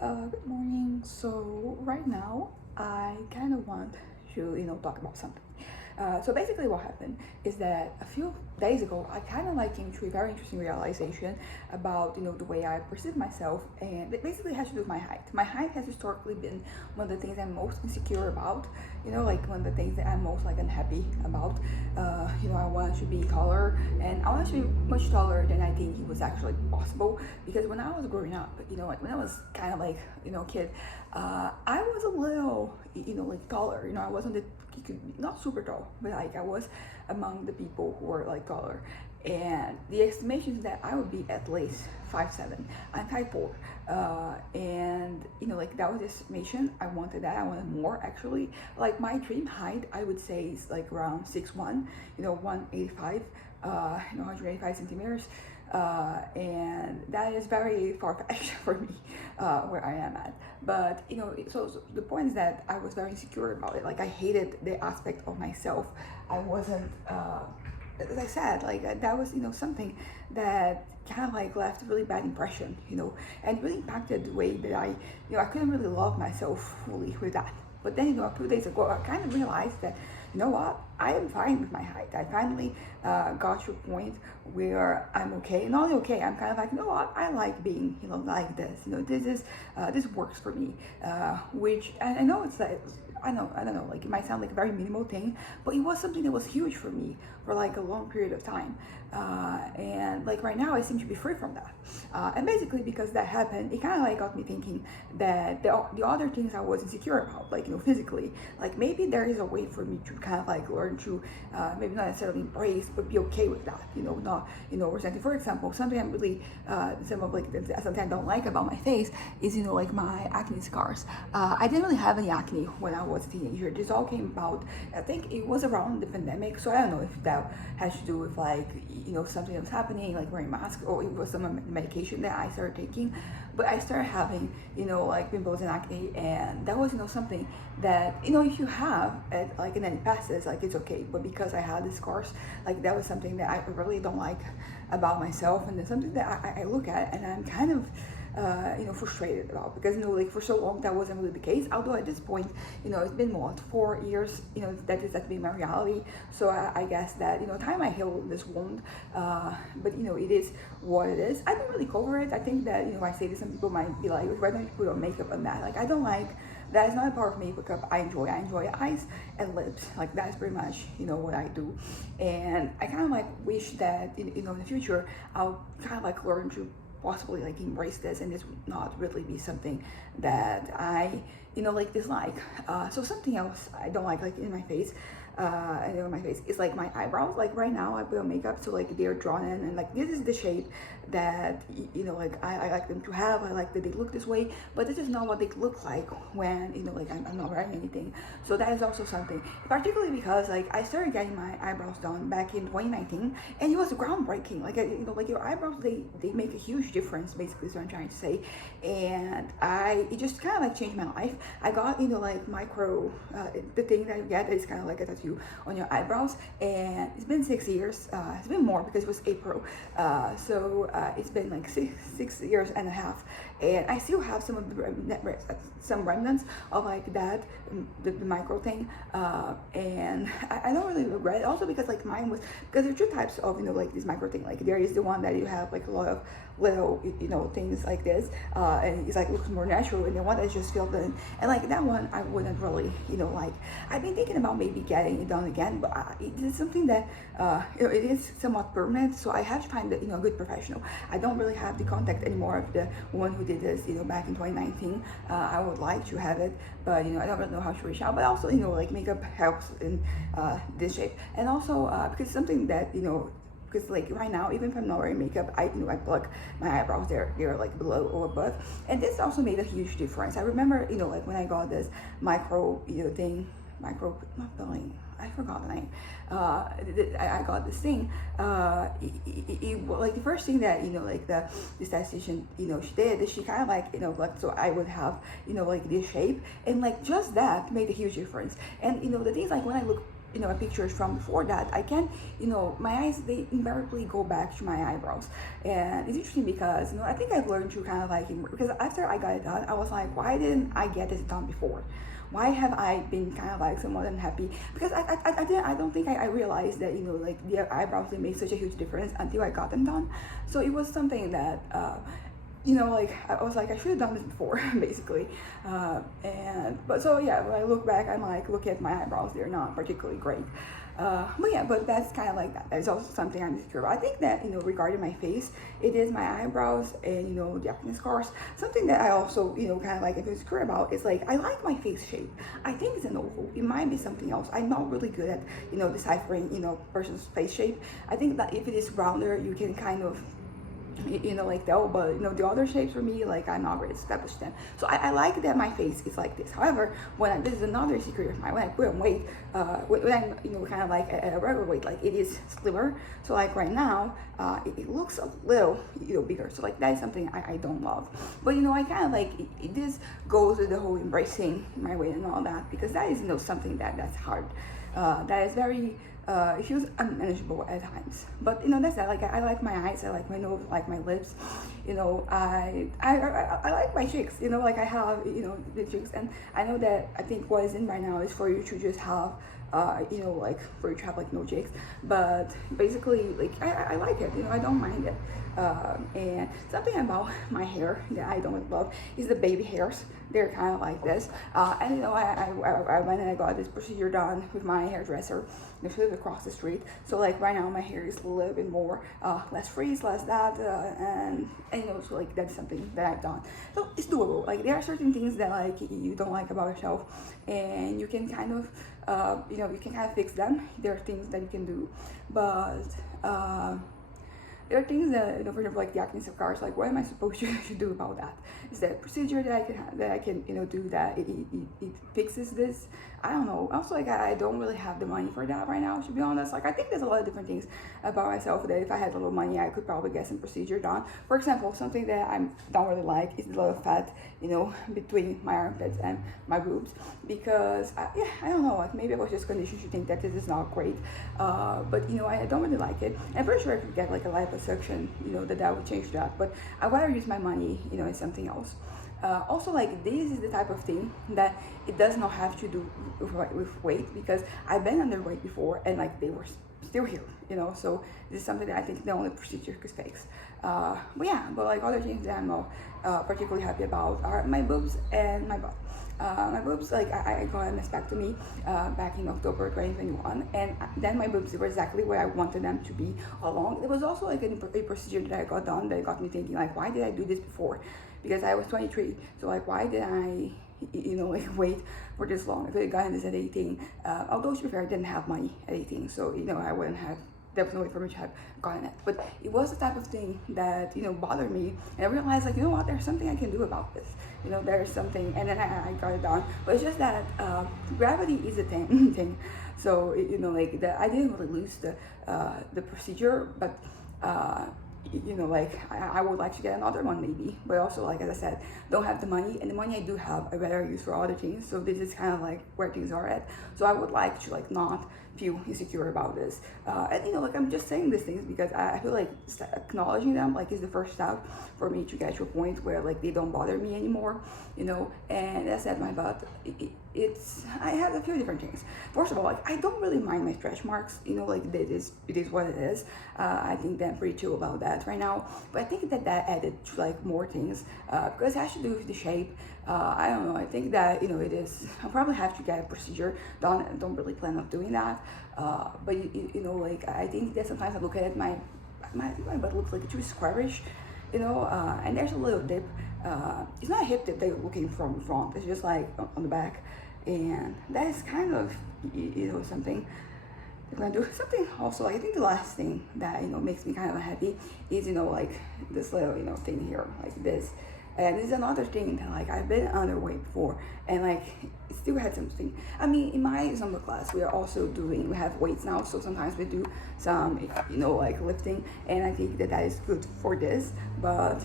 Good morning. So right now, I kind of want to, talk about something. So basically, what happened is that a few days ago, I kind of like came to a very interesting realization about, the way I perceive myself, and it basically has to do with my height. My height has historically been one of the things I'm most insecure about. Like one of the things that I'm most like unhappy about. I want to be taller, and I want to be much taller than I think it was actually possible. Because when I was growing up, like when I was kind of like kid, I was a little like taller. I wasn't not super tall, but like I was among the people who were like taller. And the estimation is that I would be at least 5'7". I'm 5'4", and like that was the estimation. I wanted that. I wanted more actually. Like my dream height, I would say is like around 6'1", 185, 185 centimeters. And that is very far-fetched for me, where I am at. But so the point is that I was very insecure about it. Like I hated the aspect of myself. I wasn't, as I said, like that was something that kind of like left a really bad impression, and really impacted the way that I couldn't really love myself fully with that. But then, a few days ago, I kind of realized that, what, I am fine with my height. I finally got to a point where I'm okay. Not only okay, I'm kind of like, what, I like being, like this. This works for me. Which, and I know it's like, I don't know, like it might sound like a very minimal thing, but it was something that was huge for me for like a long period of time. And like right now, I seem to be free from that. And basically, because that happened, it kind of like got me thinking that the other things I was insecure about, like physically, like maybe there is a way for me to kind of like learn to maybe not necessarily embrace, but be okay with that. Not resenting. For example, something I'm really some of like something I don't like about my face is like my acne scars. I didn't really have any acne when I was a teenager. This all came about, I think it was around the pandemic, so I don't know if that has to do with like something that was happening, like wearing masks, or it was some medication that I started taking. But I started having like pimples and acne, and that was something that if you have it, like, and then it passes, like it's okay. But because I had the scars, like that was something that I really don't like about myself, and it's something that I look at and I'm kind of frustrated about, because like for so long that wasn't really the case. Although at this point, it's been what, 4 years, that's been my reality. So I guess that time might heal this wound, but it is what it is. I don't really cover it. I think that I say this, some people might be like, why don't you put on makeup on that? Like I don't like that. Is not a part of makeup I enjoy eyes and lips. Like that's pretty much what I do. And I kind of like wish that in the future I'll kind of like learn to possibly like embrace this, and this would not really be something that I like dislike. So something else I don't like in my face, my face is like my eyebrows. Like right now I put on makeup, so like they're drawn in, and like this is the shape that like I like them to have. I like that they look this way, but this is not what they look like when like I'm not wearing anything. So that is also something, particularly because like I started getting my eyebrows done back in 2019, and it was groundbreaking. Like like your eyebrows, they make a huge difference, basically is what I'm trying to say. And it just kind of like changed my life. I got like micro, the thing that you get is kind of like a tattoo on your eyebrows, and it's been 6 years. It's been more because it was April, so it's been like six years and a half, and I still have some of the some remnants of like that, the micro thing, and I don't really regret it. Also because like mine was, because there are two types of like this micro thing. Like there is the one that you have like a lot of little things like this, and it's like looks more natural, and the one that's just filled in, and like that one I wouldn't really like. I've been thinking about maybe getting it done again, but it is something that it is somewhat permanent, so I have to find a good professional. I don't really have the contact anymore of the one who did this back in 2019. I would like to have it, but I don't really know how to reach out. But also like makeup helps in this shape, and also because something that because like right now, even if I'm not wearing makeup, I pluck my eyebrows. They're like below or above, and this also made a huge difference. I remember like when I got this micro thing, not billing, I forgot the name. I got this thing. Like the first thing that like the statistician she did is she kind of like like, so I would have like this shape, and like just that made a huge difference. And the things like when I look pictures from before that, I can, my eyes, they invariably go back to my eyebrows. And it's interesting because, I think I've learned to kind of like, because after I got it done, I was like, why didn't I get this done before? Why have I been kind of like somewhat unhappy? Because I don't think I realized that, like the eyebrows, they make such a huge difference until I got them done. So it was something that, like I was like, I should have done this before, basically. But so yeah, when I look back, I'm like, look at my eyebrows, they're not particularly great. But that's kind of like that. That's also something I'm insecure about. I think that, regarding my face, it is my eyebrows and, the acne scars. Something that I also, kind of like I'm insecure about is like, I like my face shape. I think it's an oval. It might be something else. I'm not really good at, deciphering, person's face shape. I think that if it is rounder, you can kind of, like that, but the other shapes for me, like I'm not really established them. So I like that my face is like this. However, this is another insecurity of mine. When I put on weight, when I'm kind of like at a regular weight, like it is slimmer. So like right now, it looks a little bigger. So like that is something I don't love. But I kind of like this goes with the whole embracing my weight and all that, because that is something that's hard. That is very. It feels unmanageable at times, but that's that. Like I like my eyes, I like my nose, I like my lips. I like my cheeks. Like I have the cheeks, and I know that I think what is in right now is for you to just have like for you to have like no cheeks, but basically like I like it. I don't mind it. And something about my hair that I don't love is the baby hairs. They're kind of like this, and I went and I got this procedure done with my hairdresser. They live across the street, so like right now my hair is a little bit more less frizz, less that, and so like that's something that I've done. So it's doable. Like there are certain things that like you don't like about yourself, and you can kind of you can kind of fix them. There are things that you can do, but there are things that, for example, like the acne scars. Like, what am I supposed to do about that? Is there a procedure that I can do that it fixes this? I don't know. Also, like, I don't really have the money for that right now, to be honest. Like, I think there's a lot of different things about myself that if I had a little money, I could probably get some procedure done. For example, something that I don't really like is a lot of fat, between my armpits and my boobs, because I don't know. Like, maybe I was just conditioned to think that this is not great. But I don't really like it. I'm pretty sure if you get like a liposuction, that would change that. But I'd rather use my money, in something else. Also, like this is the type of thing that it does not have to do with weight, because I've been underweight before and like they were still here, so this is something that I think the only procedure could fix. But like other things that I'm not particularly happy about are my boobs and my butt. My boobs, like I got a mastectomy back in October 2021, and then my boobs were exactly where I wanted them to be along. There was also like a procedure that I got done that got me thinking, like, why did I do this before? Because I was 23, so like why did I like wait for this long? I could have gotten this at 18. Although to be fair, I didn't have money at 18, so I wouldn't have. There was no way for me to have gotten it. But it was the type of thing that bothered me, and I realized, like, what, there's something I can do about this. There's something, and then I got it done. But it's just that gravity is a thing. So like I didn't really lose the procedure, but like I would like to get another one maybe, but also, like, as I said, don't have the money, and the money I do have I better use for other things. So this is kind of like where things are at. So I would like to like not feel insecure about this, and like I'm just saying these things because I feel like acknowledging them like is the first step for me to get to a point where like they don't bother me anymore. And as I said, my butt, I have a few different things. First of all, like I don't really mind my stretch marks, like it is what it is. I think that I'm pretty chill about that right now, but I think that added to like more things, because it has to do with the shape. I don't know, I think that it is, I'll probably have to get a procedure done. I don't really plan on doing that, but like I think that sometimes I look at it, my butt looks like too squarish, and there's a little dip. It's not a hip dip that you're looking from front, it's just like on the back, and that is kind of something I'm gonna do. Something also, like I think the last thing that makes me kind of happy is like this little thing here, like this. And this is another thing that like I've been underweight before, and like it still had something. I mean, in my Zumba class, we have weights now, so sometimes we do some like lifting, and I think that is good for this. But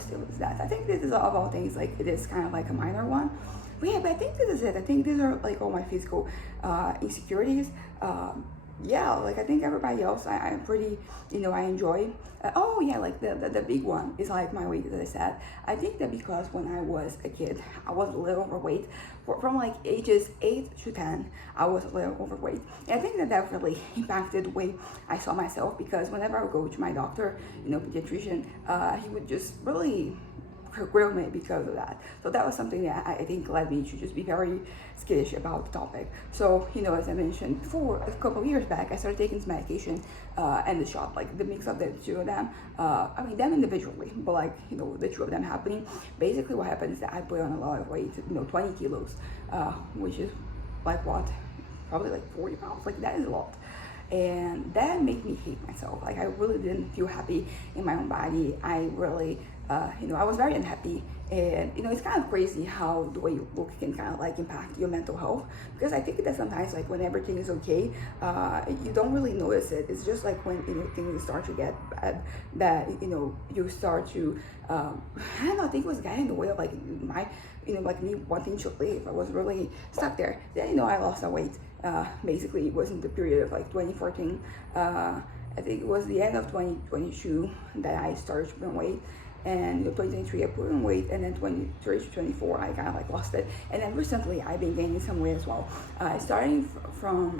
still is that. I think this is of all things, like it is kind of like a minor one. But yeah, but I think this is it. I think these are like all my physical insecurities. Yeah, like I think everybody else, I'm pretty, I enjoy. Oh yeah, like the big one is like my weight, as I said. I think that because when I was a kid, I was a little overweight. From like ages 8 to 10, I was a little overweight. And I think that that really impacted the way I saw myself, because whenever I would go to my doctor, pediatrician, he would just really grill me because of that. So that was something that I think led me to just be very skittish about the topic. So, as I mentioned before, a couple of years back, I started taking this medication and the shot, like the mix of the two of them. I mean, them individually, but like, the two of them happening. Basically, what happened is that I put on a lot of weight, 20 kilos, which is like what? Probably like 40 pounds. Like, that is a lot. And that made me hate myself. Like, I really didn't feel happy in my own body. I really I was very unhappy. And it's kind of crazy how the way you look can kind of like impact your mental health, because I think that sometimes, like, when everything is okay, you don't really notice it. It's just like when things start to get bad, that you start to I don't know, I think it was getting in the way of like my like me wanting to leave. I was really stuck there. Then I lost that weight. Basically, it was in the period of like 2014. I think it was the end of 2022 that I started to put on weight. And 2023 I put on weight, and then 23 to 24 I kind of like lost it. And then recently I've been gaining some weight as well. Starting from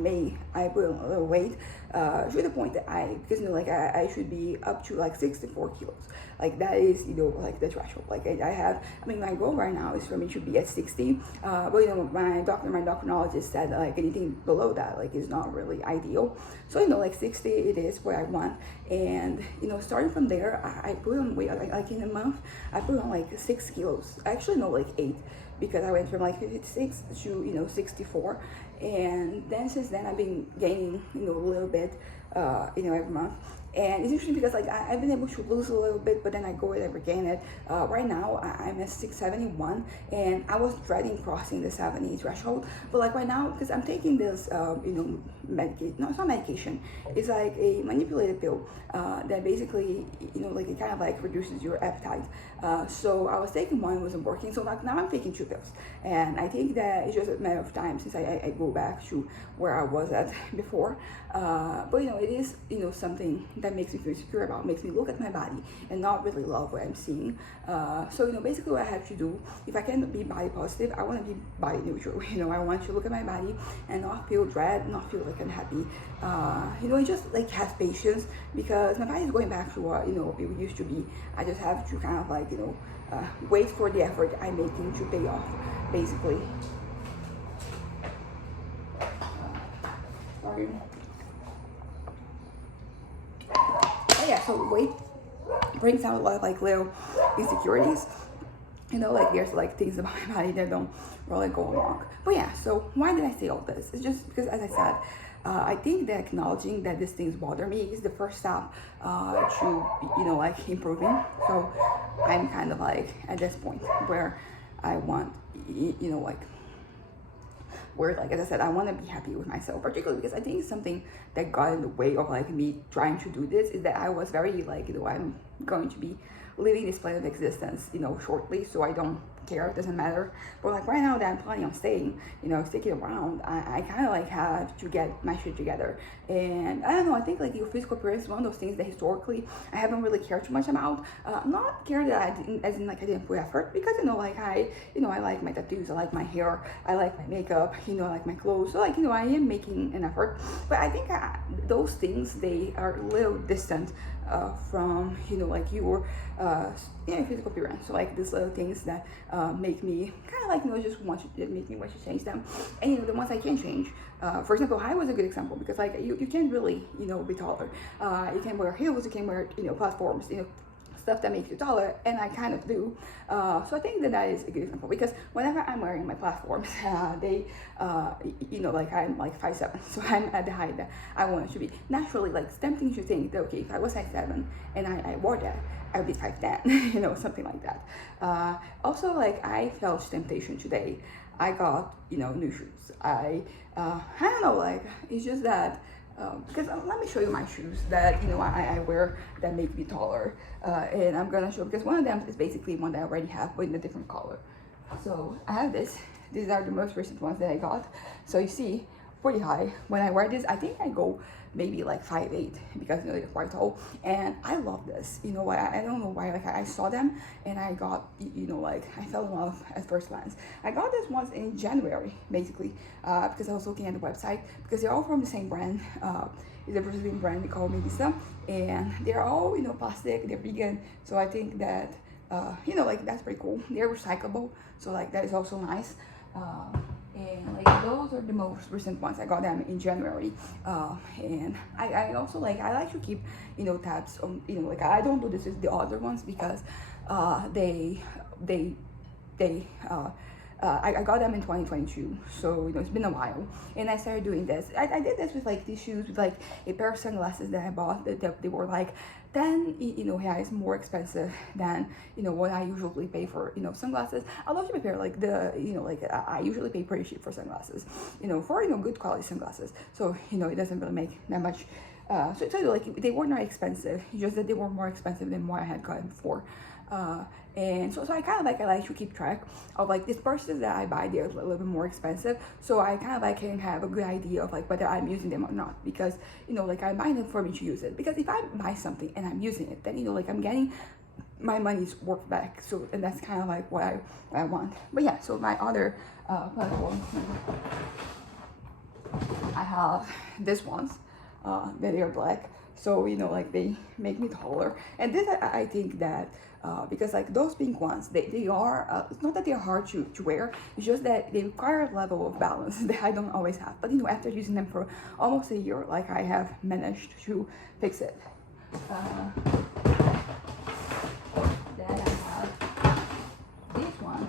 May, I put on a little weight to the point that because I should be up to like 64 kilos. Like, that is like the threshold. Like, my goal right now is for me to be at 60. But my endocrinologist said like anything below that like is not really ideal. So like 60 it is what I want. And starting from there, I put on weight like in a month. I put on like 6 kilos. Actually, no, like 8, because I went from like 56 to 64. And then since then I've been gaining a little bit every month. And it's interesting because like I've been able to lose a little bit, but then I go and I regain it. Right now I'm at 671, and I was dreading crossing the 70 threshold. But like right now, because I'm taking this medication. No, it's not medication. It's like a manipulated pill that basically like it kind of like reduces your appetite. So I was taking one, it wasn't working. So like now I'm taking 2 pills, and I think that it's just a matter of time since I go back to where I was at before. But it is something that makes me feel insecure about, makes me look at my body and not really love what I'm seeing. So basically what I have to do, if I can be body positive, I want to be body neutral. I want to look at my body and not feel dread, not feel like unhappy. And just like have patience, because my body is going back to what it used to be. I just have to kind of like wait for the effort I'm making to pay off, basically. Sorry. Yeah, so weight brings out a lot of like little insecurities. Like there's like things about my body that don't really go along. But yeah, so why did I say all this? It's just because, as I said, I think that acknowledging that these things bother me is the first step to like improving. So I'm kind of like at this point where I want like where, like, as I said, I want to be happy with myself, particularly because I think something that got in the way of like me trying to do this is that I was very like I'm going to be leaving this plane of existence shortly, so I don't care, it doesn't matter. But like right now that I'm planning on staying sticking around, I kind of like have to get my shit together. And I don't know, I think like your physical appearance is one of those things that historically I haven't really cared too much about. Not care that I didn't, as in like I didn't put effort, because like I like my tattoos, I like my hair, I like my makeup, I like my clothes. So like I am making an effort. But I think those things, they are a little distant from like your physical appearance. So like these little things that make me kind of like just want to make me want to change them. And the ones I can change, for example, high was a good example, because like you can't really be taller. You can wear heels, you can wear platforms, stuff that makes you taller, and I kind of do. So I think that is a good example, because whenever I'm wearing my platforms, they like I'm like 5'7", so I'm at the height that I want to be. Naturally, like it's tempting to think that, okay, if I was 5'7" and I wore that, I would be 5'10", something like that. Also, like I felt temptation today. I got new shoes. I don't know, like it's just that. Because let me show you my shoes that I wear that make me taller, and I'm gonna show, because one of them is basically one that I already have, but in a different color. So I have this. These are the most recent ones that I got. So you see, pretty high. When I wear this, I think I go maybe like 5'8" because they're quite tall. And I love this. You know, I don't know why. Like I saw them and I got, you know, like I fell in love at first glance. I got this ones in January, basically, because I was looking at the website because they're all from the same brand. It's a Brazilian brand called Melissa, and they're all, you know, plastic. They're vegan. So I think that you know, like that's pretty cool. They're recyclable, so like that is also nice. And like those are the most recent ones. I got them in January. And I also I like to keep, you know, tabs on, you know, like I don't do this with the other ones because they I got them in 2022, so you know it's been a while, and I started doing this. I did this with like these shoes, with like a pair of sunglasses that I bought that they were like 10, you know, reais more expensive than, you know, what I usually pay for, you know, sunglasses. I love to prepare like the, you know, like I usually pay pretty cheap for sunglasses, you know, for, you know, good quality sunglasses. So you know it doesn't really make that much. So like they weren't very expensive, just that they were more expensive than what I had gotten before. And so I kind of I like to keep track of like these purses that I buy. They're a little bit more expensive, so I kind of can have a good idea of like whether I'm using them or not, because you know like I buy them for me to use it, because if I buy something and I'm using it, then you know like I'm getting my money's worth back. So, and that's kind of like what I want. But yeah, so my other platform, I have these ones that they are black, so you know like they make me taller. And this I think that because like those pink ones, they are it's not that they're hard to wear, it's just that they require a level of balance that I don't always have. But you know, after using them for almost a year, like I have managed to fix it. Then I have these ones.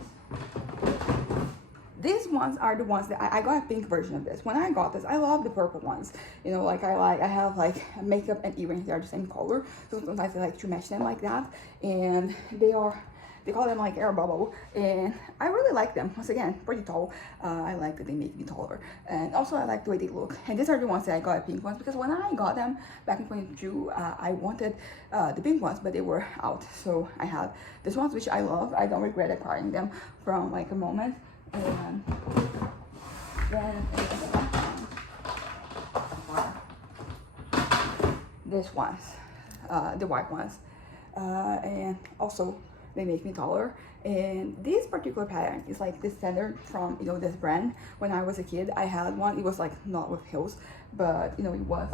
These ones are the ones that I got a pink version of this. When I got this, I love the purple ones. You know, like I have like makeup and earrings that are the same color. So sometimes I like to match them like that. And they call them like air bubble. And I really like them. Once again, pretty tall. I like that they make me taller. And also I like the way they look. And these are the ones that I got, the pink ones, because when I got them back in 2022, I wanted the pink ones, but they were out. So I have these ones, which I love. I don't regret acquiring them from like a moment. And then this ones, the white ones, and also they make me taller. And this particular pattern is like the standard from, you know, this brand. When I was a kid, I had one. It was like not with heels, but you know, it was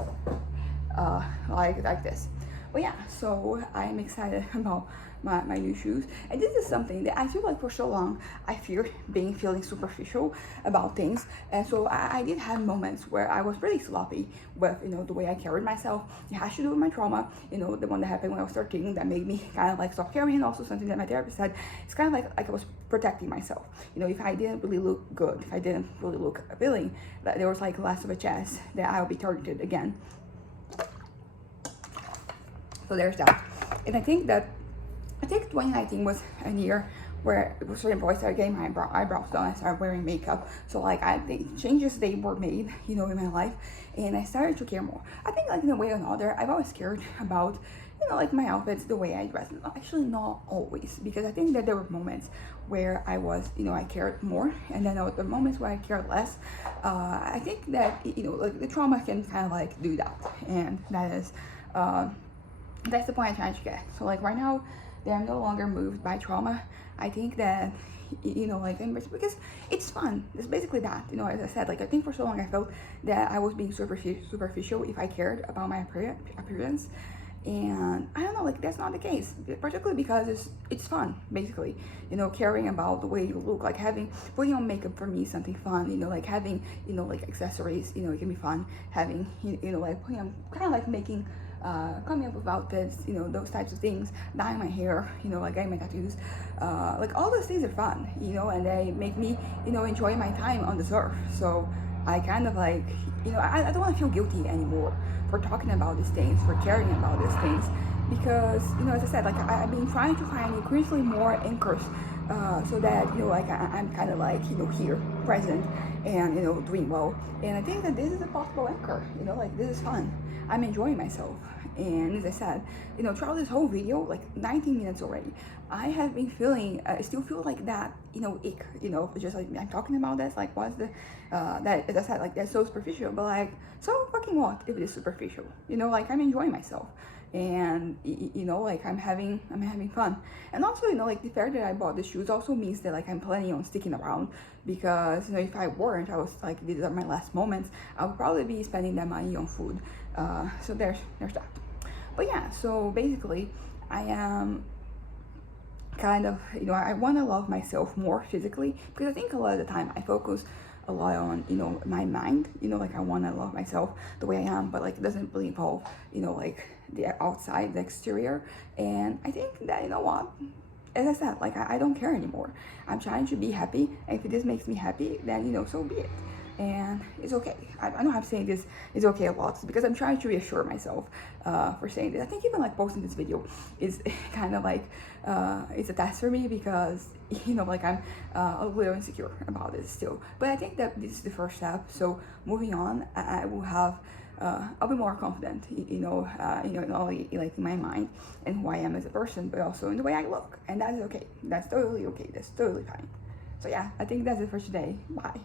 like this. But yeah, so I'm excited about my new shoes. And this is something that I feel like for so long I feared feeling superficial about things. And so I did have moments where I was really sloppy with, you know, the way I carried myself. It has to do with my trauma, you know, the one that happened when I was 13 that made me kind of like stop caring. And also something that my therapist said, it's kind of like I was protecting myself. You know, if I didn't really look good, if I didn't really look appealing, that there was like less of a chance that I'll be targeted again. So there's that. And I think 2019 was a year where it was certain boys started getting my eyebrows done. I started wearing makeup. So like the changes they were made, you know, in my life, and I started to care more. I think like in a way or another, I've always cared about, you know, like my outfits, the way I dress. Actually, not always, because I think that there were moments where I was, you know, I cared more, and then there were moments where I cared less. I think that, you know, like the trauma can kind of like do that, and that is. That's the point I'm trying to get. So like right now, that I'm no longer moved by trauma. I think that, you know, like because it's fun. It's basically that. You know, as I said, like I think for so long I felt that I was being superficial if I cared about my appearance, and I don't know, like that's not the case. Particularly because it's fun, basically. You know, caring about the way you look, like putting on makeup for me is something fun. You know, like having, you know, like accessories. You know, it can be fun. Having, you know, like putting on, kind of like making. Coming up with outfits, you know, those types of things, dyeing my hair, you know, like getting my tattoos, like all those things are fun, you know, and they make me, you know, enjoy my time on this earth. So I kind of like, you know, I don't want to feel guilty anymore for talking about these things, for caring about these things, because, you know, as I said, like I've been trying to find increasingly more anchors, so that, you know, like I'm kind of like, you know, here, present, and, you know, doing well. And I think that this is a possible anchor, you know, like this is fun. I'm enjoying myself, And as I said, throughout this whole video, like 19 minutes already, I have been feeling, I still feel like that, ick, just like I'm talking about this, like what's the, that, as I said, like that's so superficial, but like, so fucking what if it is superficial? Like I'm enjoying myself. And like I'm having fun. And also, like the fact that I bought the shoes also means that like I'm planning on sticking around, because if I weren't, I was like, these are my last moments, I would probably be spending that money on food. So there's that. But yeah, so basically I am kind of, I want to love myself more physically, because I think a lot of the time I focus a lot on, my mind, like I want to love myself the way I am, but like it doesn't really involve, like the outside, the exterior. And I think that, what, as I said, like I don't care anymore. I'm trying to be happy, and if this makes me happy, then so be it. And it's okay. I know I'm saying this is okay a lot, because I'm trying to reassure myself for saying this. I think even like posting this video is kind of like it's a test for me, because like I'm a little insecure about this still. But I think that this is the first step. So moving on, I will have I'll be more confident, not only like in my mind and who I am as a person, but also in the way I look, and that is okay. That's totally okay. That's totally fine. So yeah, I think that's it for today. Bye.